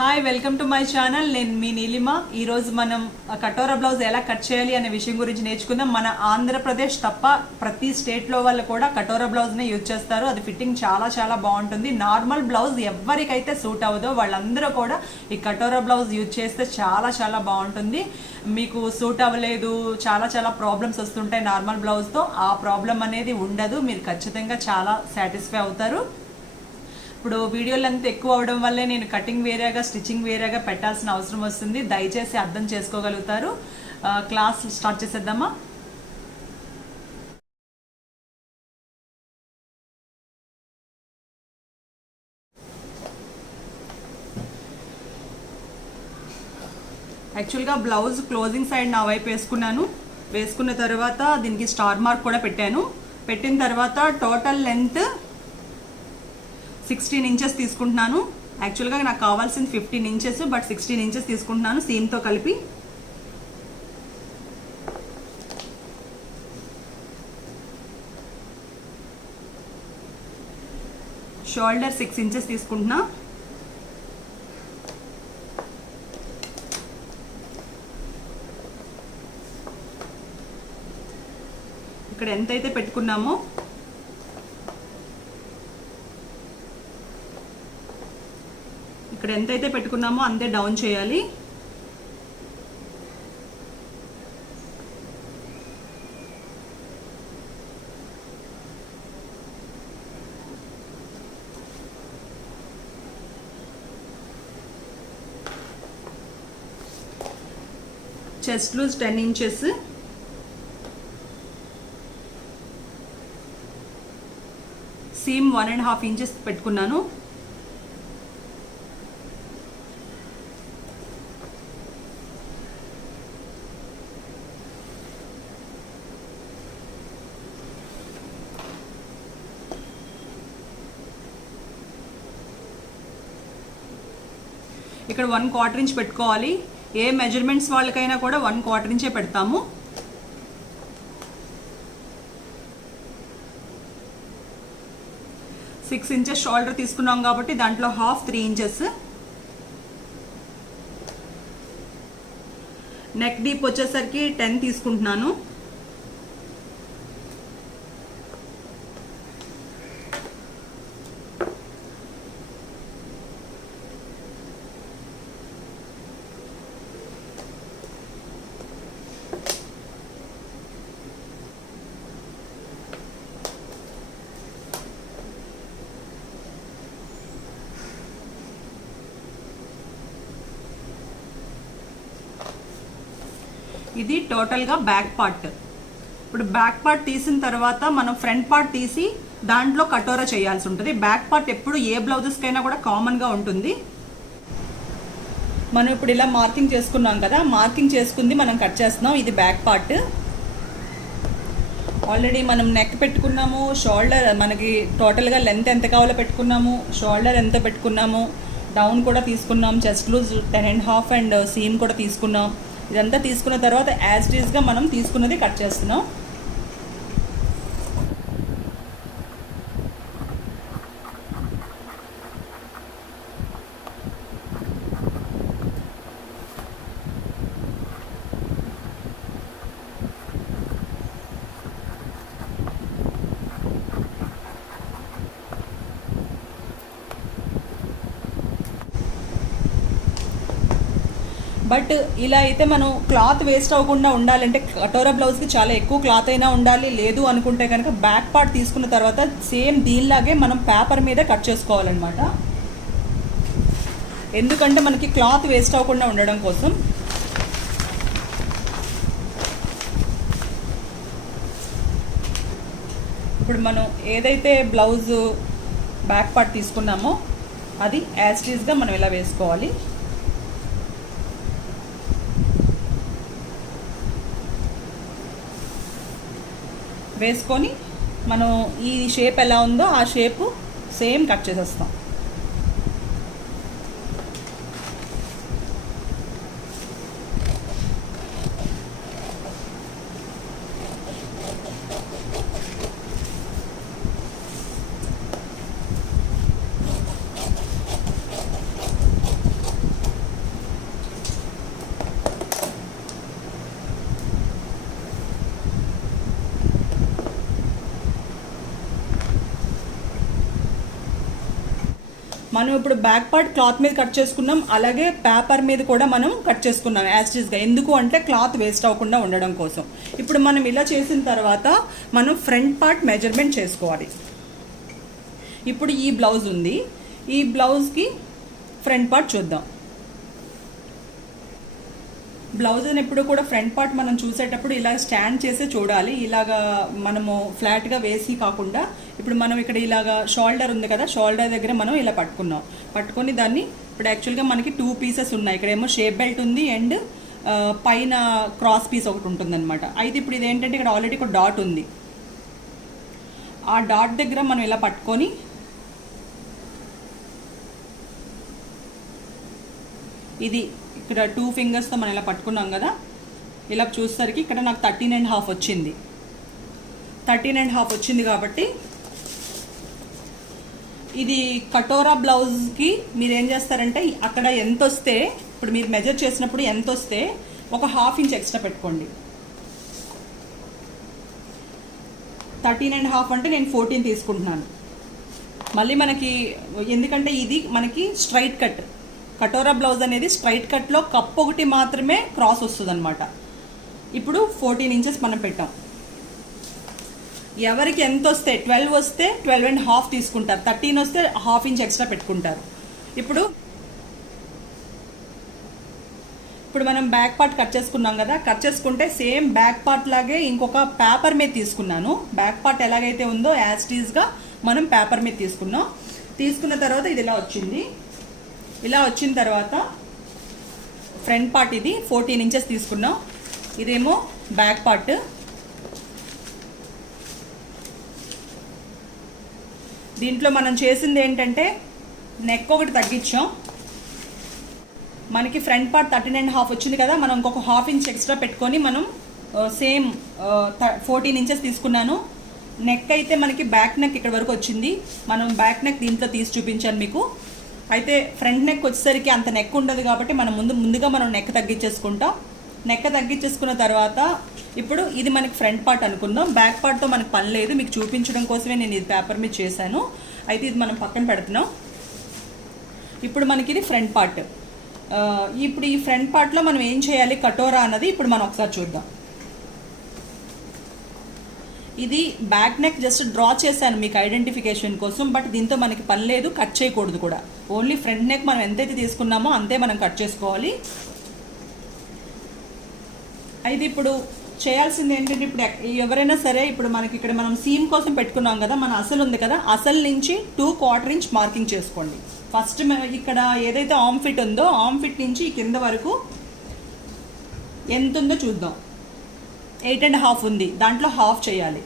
Hi welcome to my channel. నేను మీ నీలిమ. ఈరోజు మనం కటోరా బ్లౌజ్ ఎలా కట్ చేయాలి అనే విషయం గురించి నేర్చుకుందాం. మన ఆంధ్రప్రదేశ్ తప్ప ప్రతి స్టేట్లో వాళ్ళు కూడా కటోరా బ్లౌజ్నే యూజ్ చేస్తారు. అది ఫిట్టింగ్ చాలా చాలా బాగుంటుంది. నార్మల్ బ్లౌజ్ ఎవరికైతే సూట్ అవ్వదో వాళ్ళందరూ కూడా ఈ కటోరా బ్లౌజ్ యూజ్ చేస్తే చాలా చాలా బాగుంటుంది. మీకు సూట్ అవ్వలేదు, చాలా చాలా ప్రాబ్లమ్స్ వస్తుంటాయి నార్మల్ బ్లౌజ్తో. ఆ ప్రాబ్లం అనేది ఉండదు. మీరు ఖచ్చితంగా చాలా సాటిస్ఫై అవుతారు. ఇప్పుడు వీడియో లెంత్ ఎక్కువ అవడం వల్లే నేను కటింగ్ వేరేగా స్టిచ్చింగ్ వేరేగా పెట్టాల్సిన అవసరం వస్తుంది. దయచేసి అర్థం చేసుకోగలుగుతారు. క్లాస్ స్టార్ట్ చేసేద్దామా? యాక్చువల్గా బ్లౌజ్ క్లోజింగ్ సైడ్ నా వైపు వేసుకున్నాను. వేసుకున్న తర్వాత దీనికి స్టార్ మార్క్ కూడా పెట్టాను. పెట్టిన తర్వాత టోటల్ లెంత్ 16 ఇంచెస్ తీసుకుంటున్నాను. యాక్చువల్గా నాకు కావాల్సింది 15 ఇంచెస్, బట్ 16 ఇంచెస్ తీసుకుంటున్నాను సీమ్తో కలిపి. షోల్డర్ 6 ఇంచెస్ తీసుకుంటున్నా. ఇక్కడ ఎంతైతే పెట్టుకున్నామో అంతే డౌన్ చేయాలి. Chest loose 10 inches. Seam 1.5 inches పెట్టుకున్నాను. ఇక్కడ 1/4 ఇంచ్ పెట్టుకోవాలి. ఏ మెజర్మెంట్స్ వాళ్ళకైనా కూడా 1/4 ఇంచే పెడతాము. సిక్స్ ఇంచెస్ షోల్డర్ తీసుకున్నాం కాబట్టి దాంట్లో హాఫ్ 3 ఇంచెస్. నెక్ డీప్ వచ్చేసరికి 10 తీసుకుంటున్నాను. ఇది టోటల్గా బ్యాక్ పార్ట్. ఇప్పుడు బ్యాక్ పార్ట్ తీసిన తర్వాత మనం ఫ్రంట్ పార్ట్ తీసి దాంట్లో కటోరా చేయాల్సి ఉంటుంది. బ్యాక్ పార్ట్ ఎప్పుడు ఏ బ్లౌజెస్కైనా కూడా కామన్గా ఉంటుంది. మనం ఇప్పుడు ఇలా మార్కింగ్ చేసుకున్నాం కదా, మార్కింగ్ చేసుకుంది మనం కట్ చేస్తున్నాం. ఇది బ్యాక్ పార్ట్. ఆల్రెడీ మనం నెక్ పెట్టుకున్నాము. షోల్డర్ మనకి టోటల్గా లెంత్ ఎంత కావాలో పెట్టుకున్నాము. షోల్డర్ ఎంత పెట్టుకున్నాము. డౌన్ కూడా తీసుకున్నాం. చెస్ట్ లూజ్ 10.5 అండ్ సీమ్ కూడా తీసుకున్నాం. ఇదంతా తీసుకున్న తర్వాత యాజ్ ఇట్ ఈస్గా మనం తీసుకున్నది కట్ చేస్తున్నాం. బట్ ఇలా అయితే మనం క్లాత్ వేస్ట్ అవ్వకుండా ఉండాలంటే కటోరా బ్లౌజ్కి చాలా ఎక్కువ క్లాత్ అయినా ఉండాలి. లేదు అనుకుంటే కనుక బ్యాక్ పార్ట్ తీసుకున్న తర్వాత సేమ్ దీనిలాగే మనం పేపర్ మీద కట్ చేసుకోవాలన్నమాట. ఎందుకంటే మనకి క్లాత్ వేస్ట్ అవ్వకుండా ఉండడం కోసం. ఇప్పుడు మనం ఏదైతే బ్లౌజ్ బ్యాక్ పార్ట్ తీసుకున్నామో అది యాజ్ ఇట్ ఈస్గా మనం ఇలా వేసుకోవాలి. వేసుకొని మనం ఈ షేప్ ఎలా ఉందో ఆ షేపు సేమ్ కట్ చేసేస్తాం. మనం ఇప్పుడు బ్యాక్ పార్ట్ క్లాత్ మీద కట్ చేసుకున్నాం, అలాగే పేపర్ మీద కూడా మనం కట్ చేసుకున్నాం యాస్టీస్గా. ఎందుకు అంటే క్లాత్ వేస్ట్ అవ్వకుండా ఉండడం కోసం. ఇప్పుడు మనం ఇలా చేసిన తర్వాత మనం ఫ్రంట్ పార్ట్ మెజర్మెంట్ చేసుకోవాలి. ఇప్పుడు ఈ బ్లౌజ్ ఉంది, ఈ బ్లౌజ్కి ఫ్రంట్ పార్ట్ చూద్దాం. బ్లౌజ్ అని ఎప్పుడు కూడా ఫ్రంట్ పార్ట్ మనం చూసేటప్పుడు ఇలా స్టాండ్ చేసి చూడాలి, ఇలాగా మనము ఫ్లాట్గా వేసి కాకుండా. ఇప్పుడు మనం ఇక్కడ ఇలాగా షోల్డర్ ఉంది కదా, షోల్డర్ దగ్గర మనం ఇలా పట్టుకొని దాన్ని ఇప్పుడు యాక్చువల్గా మనకి 2 పీసెస్ ఉన్నాయి. ఇక్కడేమో షేప్ బెల్ట్ ఉంది అండ్ పైన క్రాస్ పీస్ ఒకటి ఉంటుందన్నమాట. అయితే ఇప్పుడు ఇదేంటంటే ఇక్కడ ఆల్రెడీ ఒక డాట్ ఉంది, ఆ డాట్ దగ్గర మనం ఇలా పట్టుకొని ఇది ఇక్కడ 2 ఫింగర్స్తో మనం ఇలా పట్టుకున్నాం కదా, ఇలా చూసేసరికి ఇక్కడ నాకు 13.5 వచ్చింది. 13.5 వచ్చింది కాబట్టి ఇది కటోరా బ్లౌజ్కి మీరు ఏం చేస్తారంటే అక్కడ ఎంత వస్తే, ఇప్పుడు మీరు మెజర్ చేసినప్పుడు ఎంత వస్తే ఒక 1/2 ఇంచ్ ఎక్స్ట్రా పెట్టుకోండి. 13.5 అంటే నేను 14 తీసుకుంటున్నాను. మళ్ళీ మనకి ఎందుకంటే ఇది మనకి స్ట్రైట్ కట్, కటోరా బ్లౌజ్ అనేది స్ట్రైట్ కట్లో కప్ ఒకటి మాత్రమే క్రాస్ వస్తుంది అనమాట. ఇప్పుడు 14 ఇంచెస్ మనం పెట్టాం. ఎవరికి ఎంత వస్తే 12 వస్తే 12.5 తీసుకుంటారు, 13 వస్తే 1/2 ఇంచ్ ఎక్స్ట్రా పెట్టుకుంటారు. ఇప్పుడు మనం బ్యాక్ పార్ట్ కట్ చేసుకున్నాం కదా, కట్ చేసుకుంటే సేమ్ బ్యాక్ పార్ట్ లాగే ఇంకొక పేపర్ మీద తీసుకున్నాను. బ్యాక్ పార్ట్ ఎలాగైతే ఉందో యాస్టీస్గా మనం పేపర్ మీద తీసుకున్న తర్వాత ఇది ఇలా వచ్చింది. ఇలా వచ్చిన తర్వాత ఫ్రంట్ పార్ట్ ఇది 14 ఇంచెస్ తీసుకున్నాం, ఇదేమో బ్యాక్ పార్ట్. దీంట్లో మనం చేసింది ఏంటంటే నెక్ ఒకటి తగ్గించాం. మనకి ఫ్రంట్ పార్ట్ 13.5 వచ్చింది కదా, మనం ఇంకొక 1/2 ఇంచ్ ఎక్స్ట్రా పెట్టుకొని మనం సేమ్ 14 ఇంచెస్ తీసుకున్నాను. నెక్ అయితే మనకి బ్యాక్ నెక్ ఇక్కడ వరకు వచ్చింది. మనం బ్యాక్ నెక్ దీంట్లో తీసి చూపించాను మీకు. అయితే ఫ్రంట్ నెక్ వచ్చేసరికి అంత నెక్ ఉండదు కాబట్టి మనం ముందుగా మనం నెక్ తగ్గించేసుకుంటాం. నెక్ తగ్గించేసుకున్న తర్వాత ఇప్పుడు ఇది మనకి ఫ్రంట్ పార్ట్ అనుకుందాం. బ్యాక్ పార్ట్తో మనకు పని లేదు, మీకు చూపించడం కోసమే నేను ఇది పేపర్ మీద చేశాను. అయితే ఇది మనం పక్కన పెడుతున్నాం. ఇప్పుడు మనకి ఇది ఫ్రంట్ పార్ట్. ఇప్పుడు ఈ ఫ్రంట్ పార్ట్లో మనం ఏం చేయాలి కటోరా అన్నది ఇప్పుడు మనం ఒకసారి చూద్దాం. ఇది బ్యాక్ నెక్ జస్ట్ డ్రా చేశాను మీకు ఐడెంటిఫికేషన్ కోసం, బట్ దీంతో మనకి పని లేదు, కట్ చేయకూడదు కూడా. ఓన్లీ ఫ్రంట్ నెక్ మనం ఎంతైతే తీసుకున్నామో అంతే మనం కట్ చేసుకోవాలి. అయితే ఇప్పుడు చేయాల్సింది ఏంటంటే ఇప్పుడు ఎవరైనా సరే ఇప్పుడు మనకి ఇక్కడ మనం సీమ్ కోసం పెట్టుకున్నాం కదా, మన అసలు ఉంది కదా, అసలు నుంచి 2/4 ఇంచ్ మార్కింగ్ చేసుకోండి. ఫస్ట్ ఇక్కడ ఏదైతే ఆర్మ్ ఫిట్ ఉందో ఆర్మ్ ఫిట్ నుంచి కింద వరకు ఎంత ఉందో చూద్దాం. 8.5 ఉంది, దాంట్లో 1/2 చేయాలి.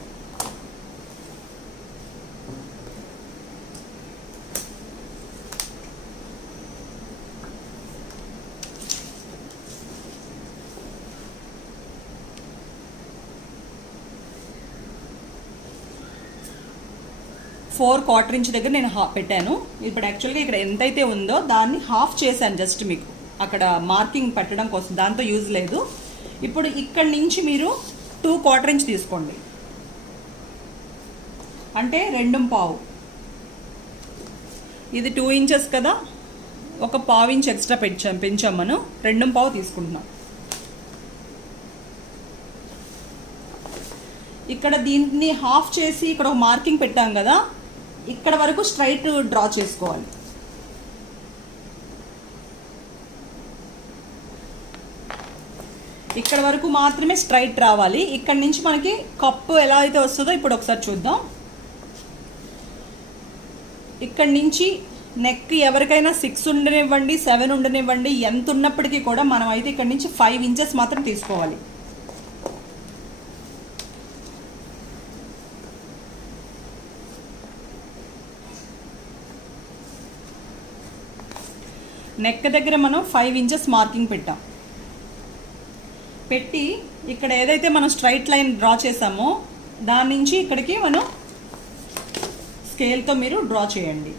(4/4 ఇంచ్ దగ్గర నేను పెట్టాను. ఇప్పుడు యాక్చువల్గా ఇక్కడ ఎంతైతే ఉందో దాన్ని 1/2 చేశాను జస్ట్ మీకు అక్కడ మార్కింగ్ పెట్టడం కోసం, దాంతో యూజ్ లేదు. ఇప్పుడు ఇక్కడి నుంచి మీరు 2/4 ఇంచ్ తీసుకోండి, అంటే 2.5. ఇది 2 ఇంచెస్ కదా, ఒక 1/2 ఇంచ్ ఎక్స్ట్రా పెంచాం మనం, 2.5 తీసుకుంటున్నాం. ఇక్కడ దీన్ని 1/2 చేసి ఇక్కడ ఒక మార్కింగ్ పెట్టాం కదా, ఇక్కడ వరకు స్ట్రైట్ డ్రా చేసుకోవాలి. ఇక్కడ వరకు మాత్రమే స్ట్రైట్ రావాలి. ఇక్కడ నుంచి మనకి కప్పు ఎలా అయితే వస్తుందో ఇప్పుడు ఒకసారి చూద్దాం. ఇక్కడ నుంచి నెక్ ఎవరికైనా 6 ఉండనివ్వండి, 7 ఉండనివ్వండి, ఎంత ఉన్నప్పటికీ కూడా మనం అయితే ఇక్కడ నుంచి 5 ఇంచెస్ మాత్రం తీసుకోవాలి. నెక్ దగ్గర మనం 5 ఇంచెస్ మార్కింగ్ పెట్టి ఇక్కడ ఏదైతే మనం స్ట్రైట్ లైన్ డ్రా చేసామో దాని నుంచి ఇక్కడికి మనం స్కేల్తో మీరు డ్రా చేయండి.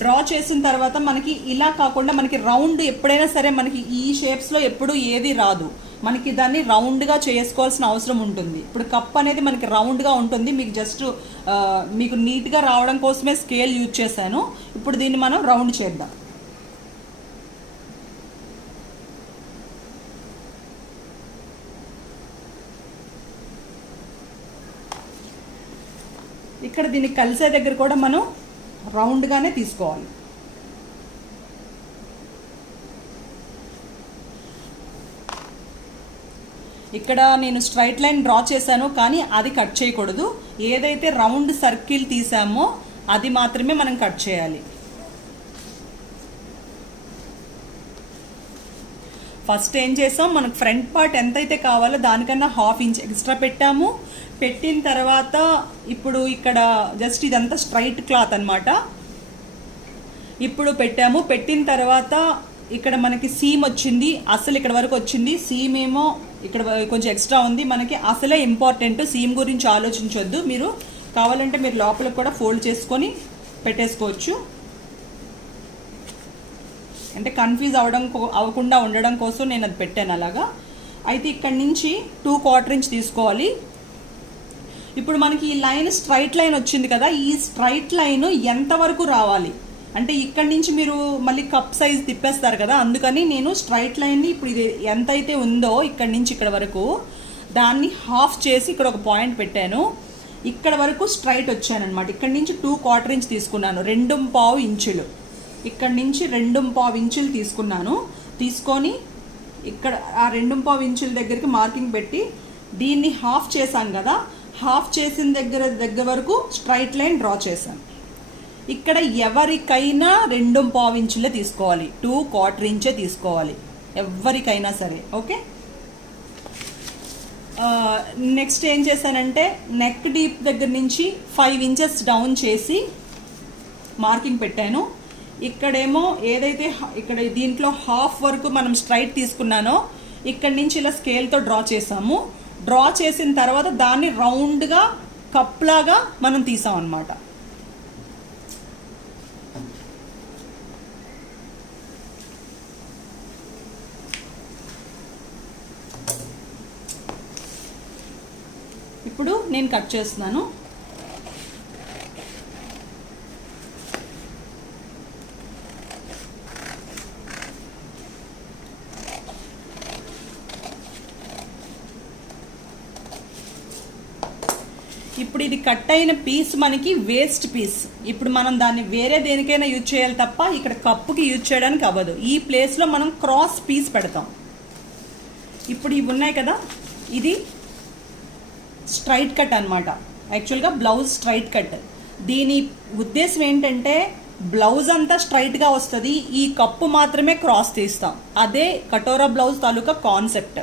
డ్రా చేసిన తర్వాత మనకి ఇలా కాకుండా మనకి రౌండ్ ఎప్పుడైనా సరే మనకి ఈ షేప్స్లో ఎప్పుడు ఏది రాదు. మనకి దాన్ని రౌండ్గా చేసుకోవాల్సిన అవసరం ఉంటుంది. ఇప్పుడు కప్ అనేది మనకి రౌండ్గా ఉంటుంది, మీకు జస్ట్ మీకు నీట్గా రావడం కోసమే స్కేల్ యూజ్ చేశాను. ఇప్పుడు దీన్ని మనం రౌండ్ చేద్దాం. ఇక్కడ దీనికి కలిసే దగ్గర కూడా మనం రౌండ్గానే తీసుకోవాలి. ఇక్కడ నేను స్ట్రైట్ లైన్ డ్రా చేశాను, కానీ అది కట్ చేయకూడదు. ఏదైతే రౌండ్ సర్కిల్ తీసామో అది మాత్రమే మనం కట్ చేయాలి. ఫస్ట్ ఏం చేసాం, మనకు ఫ్రంట్ పార్ట్ ఎంతైతే కావాలో దానికన్నా 1/2 ఇంచ్ ఎక్స్ట్రా పెట్టాము. పెట్టిన తర్వాత ఇప్పుడు ఇక్కడ జస్ట్ ఇదంతా స్ట్రైట్ క్లాత్ అన్నమాట. ఇప్పుడు పెట్టాము. పెట్టిన తర్వాత ఇక్కడ మనకి సీమ్ వచ్చింది, అసలు ఇక్కడ వరకు వచ్చింది. సీమ్ ఏమో ఇక్కడ కొంచెం ఎక్స్ట్రా ఉంది. మనకి అసలే ఇంపార్టెంట్, సీమ్ గురించి ఆలోచించొద్దు. మీరు కావాలంటే మీరు లోపలికి కూడా ఫోల్డ్ చేసుకొని పెట్టేసుకోవచ్చు. అంటే కన్ఫ్యూజ్ అవ్వకుండా ఉండడం కోసం నేను అది పెట్టాను అలాగా. అయితే ఇక్కడ నుంచి 2/4 ఇంచ్ తీసుకోవాలి. ఇప్పుడు మనకి ఈ లైన్ స్ట్రైట్ లైన్ వచ్చింది కదా, ఈ స్ట్రైట్ లైన్ ఎంతవరకు రావాలి అంటే ఇక్కడ నుంచి మీరు మళ్ళీ కప్ సైజ్ తిప్పేస్తారు కదా, అందుకని నేను స్ట్రైట్ లైన్ని ఇప్పుడు ఇది ఎంతైతే ఉందో ఇక్కడ నుంచి ఇక్కడ వరకు దాన్ని హాఫ్ చేసి ఇక్కడ ఒక పాయింట్ పెట్టాను. ఇక్కడ వరకు స్ట్రైట్ వచ్చాను అనమాట. ఇక్కడ నుంచి 2/4 ఇంచ్ తీసుకున్నాను, 2.5 ఇంచులు. ఇక్కడ నుంచి 2.5 ఇంచులు తీసుకున్నాను. తీసుకొని ఇక్కడ ఆ 2.5 ఇంచుల దగ్గరికి మార్కింగ్ పెట్టి దీన్ని హాఫ్ చేశాను కదా, హాఫ్ చేసిన దగ్గర వరకు స్ట్రైట్ లైన్ డ్రా చేశాను. ఇక్కడ ఎవరికైనా 2.5 ఇంచులే తీసుకోవాలి, 2/4 ఇంచే తీసుకోవాలి ఎవరికైనా సరే. ఓకే, నెక్స్ట్ ఏం చేశానంటే నెక్ డీప్ దగ్గర నుంచి 5 ఇంచెస్ డౌన్ చేసి మార్కింగ్ పెట్టాను. ఇక్కడేమో ఏదైతే ఇక్కడ దీంట్లో హాఫ్ వరకు మనం స్ట్రైట్ తీసుకున్నానో ఇక్కడ నుంచి ఇలా స్కేల్తో డ్రా చేసాము. డ్రా చేసిన తర్వాత దాన్ని రౌండ్గా కప్ లాగా మనం తీసాం అన్నమాట. ఇప్పుడు నేను కట్ చేస్తున్నాను. ఇప్పుడు ఇది కట్ అయిన పీస్ మనకి వేస్ట్ పీస్. ఇప్పుడు మనం దాన్ని వేరే దేనికైనా యూజ్ చేయాలి తప్ప ఇక్కడ కప్పుకి యూజ్ చేయడానికి అవ్వదు. ఈ ప్లేస్లో మనం క్రాస్ పీస్ పెడతాం. ఇప్పుడు ఇవి ఉన్నాయి కదా, ఇది స్ట్రైట్ కట్ అనమాట. యాక్చువల్గా బ్లౌజ్ స్ట్రైట్ కట్. దీని ఉద్దేశం ఏంటంటే బ్లౌజ్ అంతా స్ట్రైట్గా వస్తుంది, ఈ కప్పు మాత్రమే క్రాస్ తీస్తాం. అదే కటోరా బ్లౌజ్ తాలూకా కాన్సెప్ట్.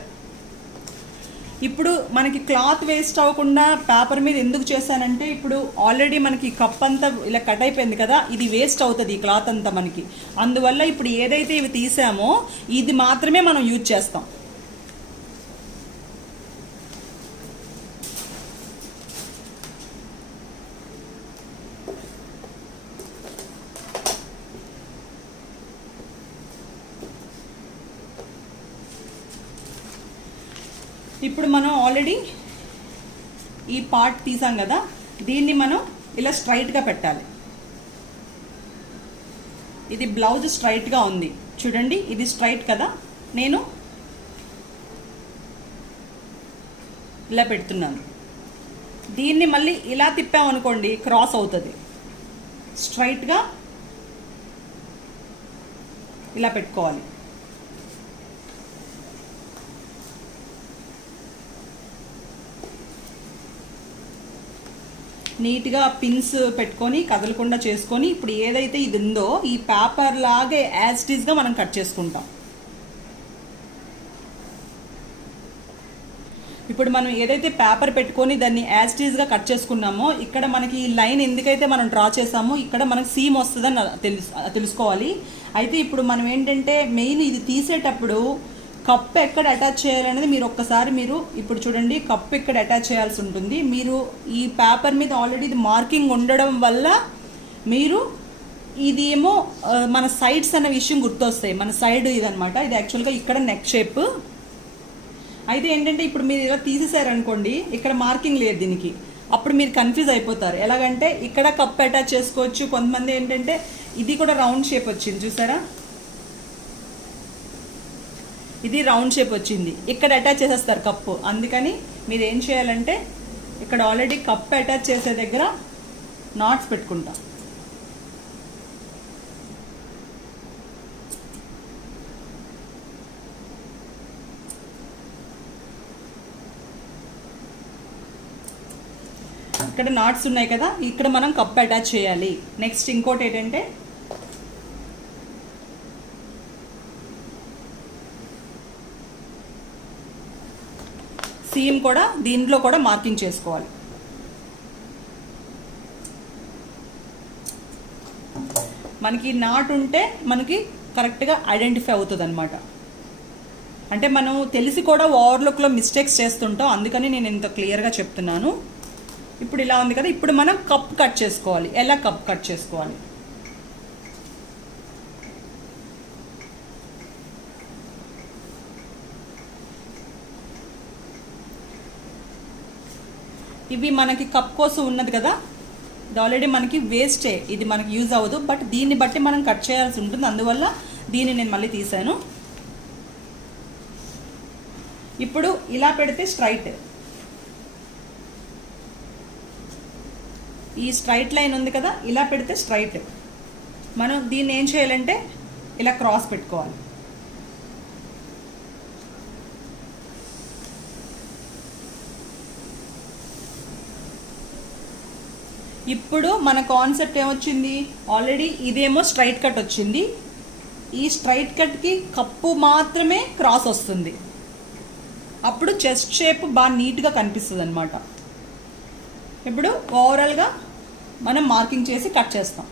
ఇప్పుడు మనకి క్లాత్ వేస్ట్ అవ్వకుండా పేపర్ మీద ఎందుకు చేశానంటే ఇప్పుడు ఆల్రెడీ మనకి కప్ అంతా ఇలా కట్ అయిపోయింది కదా, ఇది వేస్ట్ అవుతుంది ఈ క్లాత్ అంతా మనకి. అందువల్ల ఇప్పుడు ఏదైతే ఇవి తీసామో ఇది మాత్రమే మనం యూజ్ చేస్తాం. ఇప్పుడు మనం ఆల్రెడీ ఈ పార్ట్ తీసాం కదా, దీన్ని మనం ఇలా స్ట్రైట్గా పెట్టాలి. ఇది బ్లౌజ్ స్ట్రైట్గా ఉంది చూడండి, ఇది స్ట్రైట్ కదా, నేను ఇలా పెడుతున్నాను. దీన్ని మళ్ళీ ఇలా తిప్పామనుకోండి క్రాస్ అవుతుంది. స్ట్రైట్గా ఇలా పెట్టుకోవాలి. నీట్గా పిన్స్ పెట్టుకొని కదలకుండా చేసుకొని ఇప్పుడు ఏదైతే ఇది ఉందో ఈ పేపర్ లాగే యాజ్ ఇట్ ఈస్గా మనం కట్ చేసుకుంటాం. ఇప్పుడు మనం ఏదైతే పేపర్ పెట్టుకొని దాన్ని యాజ్ ఇట్ ఈస్గా కట్ చేసుకున్నామో ఇక్కడ మనకి ఈ లైన్ ఎందుకైతే మనం డ్రా చేసామో ఇక్కడ మనకు సీమ్ వస్తుందని తెలుసుకోవాలి. అయితే ఇప్పుడు మనం ఏంటంటే మెయిన్ ఇది తీసేటప్పుడు కప్ ఎక్కడ అటాచ్ చేయాలనేది మీరు ఒక్కసారి మీరు ఇప్పుడు చూడండి, కప్ ఇక్కడ అటాచ్ చేయాల్సి ఉంటుంది. మీరు ఈ పేపర్ మీద ఆల్రెడీ ఇది మార్కింగ్ ఉండడం వల్ల మీరు ఇది ఏమో మన సైడ్స్ అన్న విషయం గుర్తొస్తాయి. మన సైడ్ ఇదనమాట, ఇది యాక్చువల్గా ఇక్కడ నెక్ షేప్. అయితే ఏంటంటే ఇప్పుడు మీరు ఇలా తీసేసారనుకోండి, ఇక్కడ మార్కింగ్ లేదు దీనికి, అప్పుడు మీరు కన్ఫ్యూజ్ అయిపోతారు. ఎలాగంటే ఇక్కడ కప్ అటాచ్ చేసుకోవచ్చు. కొంతమంది ఏంటంటే ఇది కూడా రౌండ్ షేప్ వచ్చింది చూసారా, ఇది రౌండ్ షేప్ వచ్చింది, ఇక్కడ అటాచ్ చేసేస్తారు కప్పు. అందుకని మీరు ఏం చేయాలంటే ఇక్కడ ఆల్రెడీ కప్ అటాచ్ చేసే దగ్గర నాట్స్ పెట్టుకుంటాం. ఇక్కడ నాట్స్ ఉన్నాయి కదా, ఇక్కడ మనం కప్ అటాచ్ చేయాలి. నెక్స్ట్ ఇంకోటి ఏంటంటే సీమ్ కూడా దీంట్లో కూడా మార్కింగ్ చేసుకోవాలి. మనకి నాట్ ఉంటే మనకి కరెక్ట్గా ఐడెంటిఫై అవుతుంది అనమాట. అంటే మనం తెలిసి కూడా ఓవర్లుక్లో మిస్టేక్స్ చేస్తుంటాం, అందుకని నేను ఇంత క్లియర్గా చెప్తున్నాను. ఇప్పుడు ఇలా ఉంది కదా, ఇప్పుడు మనం కప్ కట్ చేసుకోవాలి. ఎలా కప్ కట్ చేసుకోవాలి? ఇవి మనకి కప్ కోసం ఉన్నది కదా, ఇది ఆల్రెడీ మనకి వేస్టే, ఇది మనకి యూజ్ అవ్వదు. బట్ దీన్ని బట్టి మనం కట్ చేయాల్సి ఉంటుంది, అందువల్ల దీన్ని నేను మళ్ళీ తీసాను. ఇప్పుడు ఇలా పెడితే స్ట్రైట్, ఈ స్ట్రైట్ లైన్ ఉంది కదా, ఇలా పెడితే స్ట్రైట్. మనం దీన్ని ఏం చేయాలంటే ఇలా క్రాస్ పెట్టుకోవాలి. ఇప్పుడు మన కాన్సెప్ట్ ఏమొచ్చింది, ఆల్రెడీ ఇదేమో స్ట్రైట్ కట్ వచ్చింది, ఈ స్ట్రైట్ కట్కి కప్పు మాత్రమే క్రాస్ వస్తుంది. అప్పుడు చెస్ట్ షేప్ బాగా నీట్గా కనిపిస్తుంది అనమాట. ఇప్పుడు ఓవరాల్గా మనం మార్కింగ్ చేసి కట్ చేస్తాం.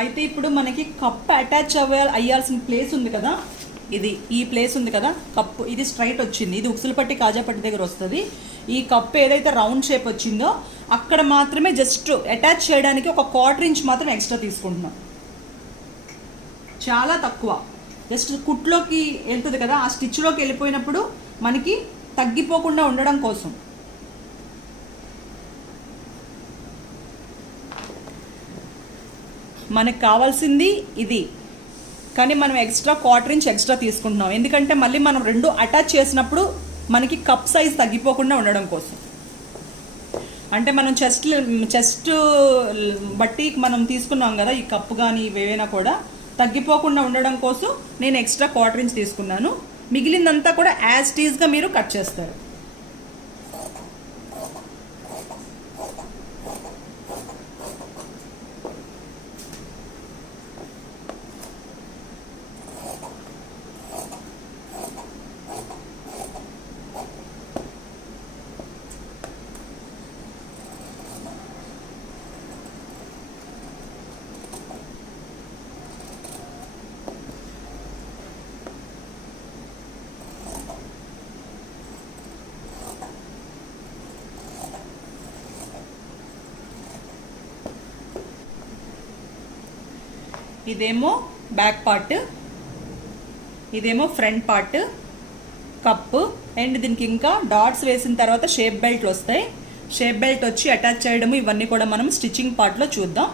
అయితే ఇప్పుడు మనకి కప్ అటాచ్ అయ్యాల్సిన ప్లేస్ ఉంది కదా, ఇది ఈ ప్లేస్ ఉంది కదా కప్పు, ఇది స్ట్రైట్ వచ్చింది, ఇది ఉక్సులపట్టి కాజాపట్టి దగ్గర వస్తుంది. ఈ కప్పు ఏదైతే రౌండ్ షేప్ వచ్చిందో అక్కడ మాత్రమే జస్ట్ అటాచ్ చేయడానికి ఒక 1/4 ఇంచ్ మాత్రం ఎక్స్ట్రా తీసుకుంటున్నాం. చాలా తక్కువ, జస్ట్ కుట్లోకి వెళ్తుంది కదా, ఆ స్టిచ్లోకి వెళ్ళిపోయినప్పుడు మనకి తగ్గిపోకుండా ఉండడం కోసం. మనకు కావాల్సింది ఇది, కానీ మనం ఎక్స్ట్రా 1/4 ఇంచ్ ఎక్స్ట్రా తీసుకుంటున్నాం. ఎందుకంటే మళ్ళీ మనం రెండు అటాచ్ చేసినప్పుడు మనకి కప్ సైజ్ తగ్గిపోకుండా ఉండడం కోసం. అంటే మనం చెస్ట్ బట్టి మనం తీసుకున్నాం కదా ఈ కప్పు కానీ ఇవేవైనా కూడా తగ్గిపోకుండా ఉండడం కోసం నేను ఎక్స్ట్రా 1/4 ఇంచ్ తీసుకున్నాను. మిగిలిందంతా కూడా యాజ్ టీజ్గా మీరు కట్ చేస్తారు. ఇదేమో బ్యాక్ పార్ట్, ఇదేమో ఫ్రంట్ పార్ట్ కప్పు. అండ్ దీనికి ఇంకా డాట్స్ వేసిన తర్వాత షేప్ బెల్ట్లు వస్తాయి. షేప్ బెల్ట్ వచ్చి అటాచ్ చేయడము ఇవన్నీ కూడా మనం స్టిచ్చింగ్ పార్ట్లో చూద్దాం.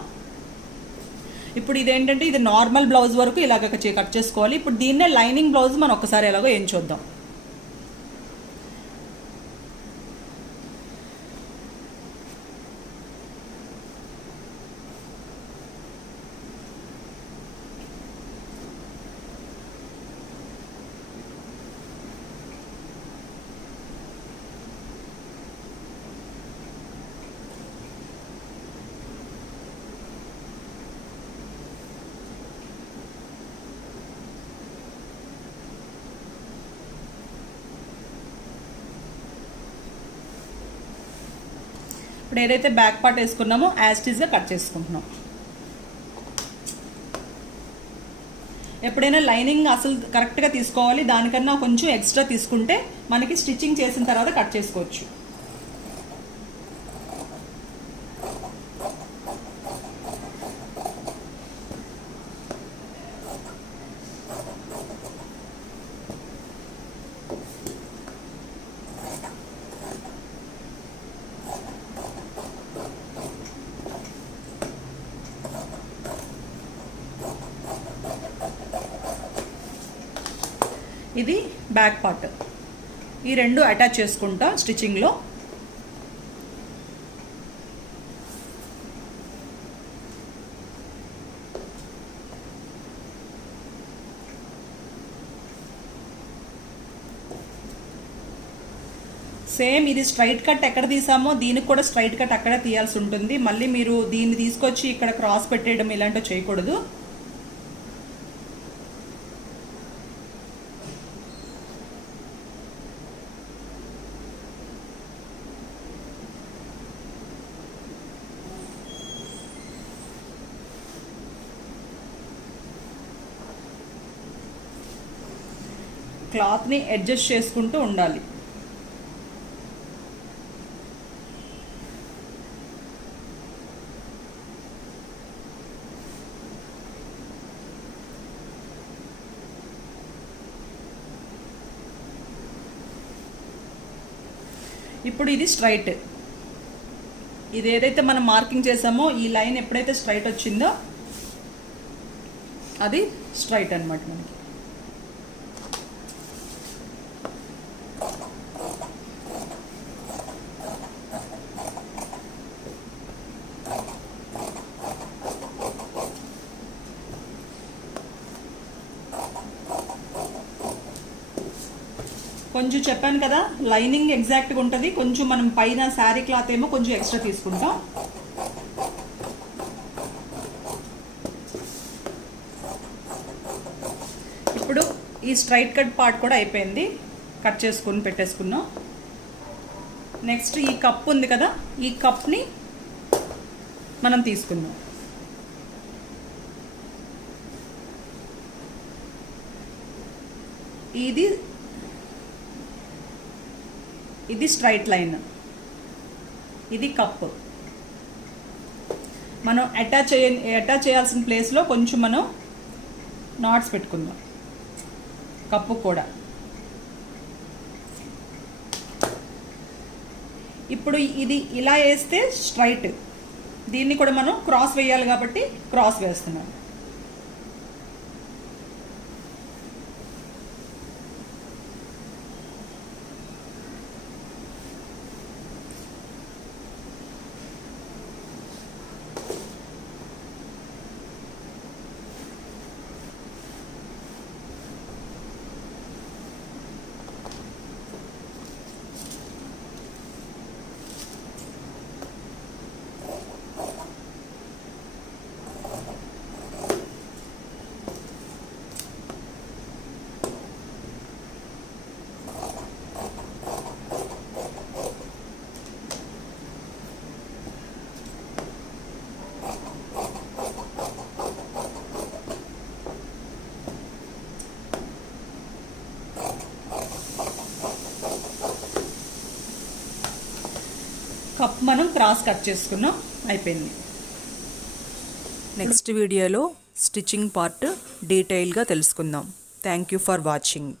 ఇప్పుడు ఇదేంటంటే ఇది నార్మల్ బ్లౌజ్ వరకు ఇలాగ కట్ చేసుకోవాలి. ఇప్పుడు దీన్నే లైనింగ్ బ్లౌజ్ మనం ఒకసారి ఎలాగో ఏం చూద్దాం. ఇప్పుడు ఏదైతే బ్యాక్ పార్ట్ వేసుకున్నామో యాజ్ ఇట్ ఈస్గా కట్ చేసుకుంటున్నాం. ఎప్పుడైనా లైనింగ్ అసలు కరెక్ట్గా తీసుకోవాలి, దానికన్నా కొంచెం ఎక్స్ట్రా తీసుకుంటే మనకి స్టిచ్చింగ్ చేసిన తర్వాత కట్ చేసుకోవచ్చు. ఇది బ్యాక్ పార్ట్. ఈ రెండు అటాచ్ చేసుకుంటా స్టిచ్చింగ్లో. సేమ్ ఇది స్ట్రైట్ కట్ ఎక్కడ తీసామో దీనికి కూడా స్ట్రైట్ కట్ అక్కడే తీయాల్సి ఉంటుంది. మళ్ళీ మీరు దీన్ని తీసుకొచ్చి ఇక్కడ క్రాస్ పెట్టేయడం ఇలాంటివి చేయకూడదు. క్లాత్ని అడ్జస్ట్ చేసుకుంటూ ఉండాలి. ఇప్పుడు ఇది స్ట్రైట్. ఇది ఏదైతే మనం మార్కింగ్ చేసామో ఈ లైన్ ఎప్పుడైతే స్ట్రైట్ వచ్చిందో అది స్ట్రైట్ అన్నమాట మనకి. కొంచెం చెప్పాను కదా, లైనింగ్ ఎగ్జాక్ట్గా ఉంటుంది, కొంచెం మనం పైన శారీ క్లాత్ ఏమో కొంచెం ఎక్స్ట్రా తీసుకుంటాం. ఇప్పుడు ఈ స్ట్రైట్ కట్ పార్ట్ కూడా అయిపోయింది, కట్ చేసుకుని పెట్టేసుకున్నాం. నెక్స్ట్ ఈ కప్ ఉంది కదా, ఈ కప్ని మనం తీసుకుందాం. ఇది స్ట్రైట్ లైన్, ఇది కప్. మనం అటాచ్ చేయాల్సిన ప్లేస్లో కొంచెం మనం నాట్స్ పెట్టుకుందాం కప్పు కూడా. ఇప్పుడు ఇది ఇలా వేస్తే స్ట్రైట్, దీన్ని కూడా మనం క్రాస్ వేయాలి కాబట్టి క్రాస్ వేస్తున్నాం. కప్ మనం క్రాస్ కట్ చేసుకున్నాం, అయిపోయింది. నెక్స్ట్ వీడియోలో స్టిచ్చింగ్ పార్ట్ డీటెయిల్గా తెలుసుకుందాం. Thank you for watching.